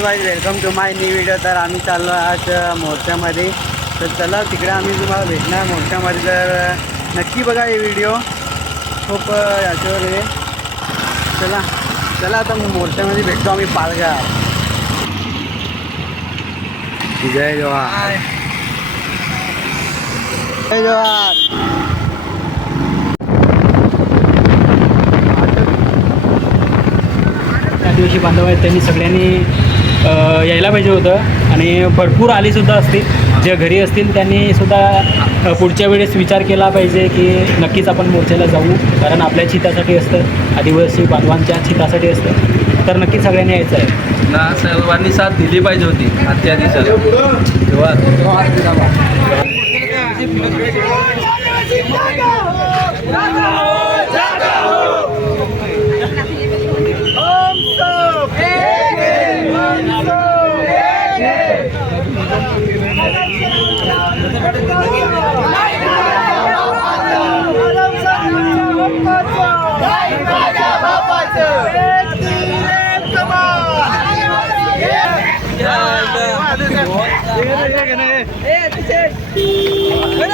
Hello guys, welcome to my new video. तर आम्ही चाललो आज मोर्चामध्ये. तर चला तिकडे आम्ही तुम्हाला भेटणार मोर्चामध्ये. तर नक्की बघा हे व्हिडिओ, खूप याच्यावर आहे. चला चला आता मोर्चामध्ये भेटतो आम्ही पालघर. जय जवाहर, जय जवाहर. आदिवासी बांधव आहेत त्यांनी सगळ्यांनी यायला पाहिजे होतं आणि भरपूर आलीसुद्धा असतील. जे घरी असतील त्यांनी सुद्धा पुढच्या वेळेस विचार केला पाहिजे की नक्कीच आपण मोर्चाला जाऊ, कारण आपल्या चितासाठी असतं, आदिवासी बांधवांच्या चितासाठी असतं. तर नक्कीच सगळ्यांनी यायचं आहे ना. सर्वांनी साथ दिली पाहिजे होती आजच्या दिवसाला.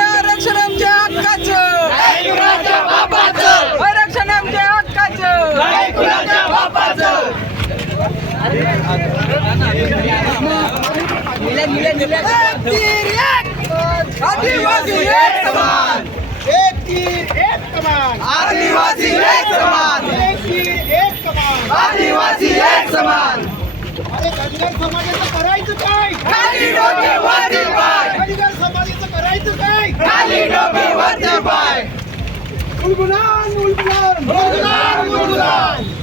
आरक्षण आमच्या हक्काचं, आरक्षण आमच्या हक्काचं. आदिवासी एक समान, एक तीर एक समान, आदिवासी एक समान, एक तीर एक समान, आदिवासी एक समान. अरे धनगर समाजाचं करायचं काय? खाली डोके वरती पाय. धनगर समाजाचं करायचं काय? खाली डोके वरती पाय. गुलगुलान गुलगुलान गुलगुलान गुलगुलान.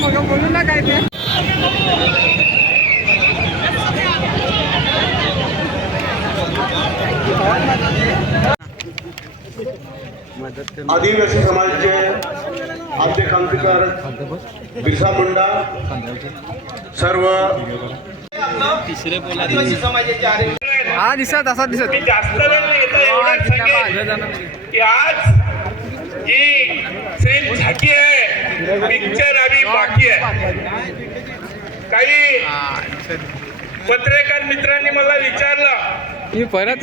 मग बोलू ना काय ते. आदिवासी समाजाचे आद्य क्रांतिकार बिरसा मुंडा सर्व आदिवासी समाजाचे हा दिसत असा दिसत मी जास्त वेळ नाही घेता, एवढंच सांगेन की आज ही सेम झाकी आहे, पिक्चर अभी बाकी आहे. काही पत्रकार मित्रांनी मला विचारलं मी परत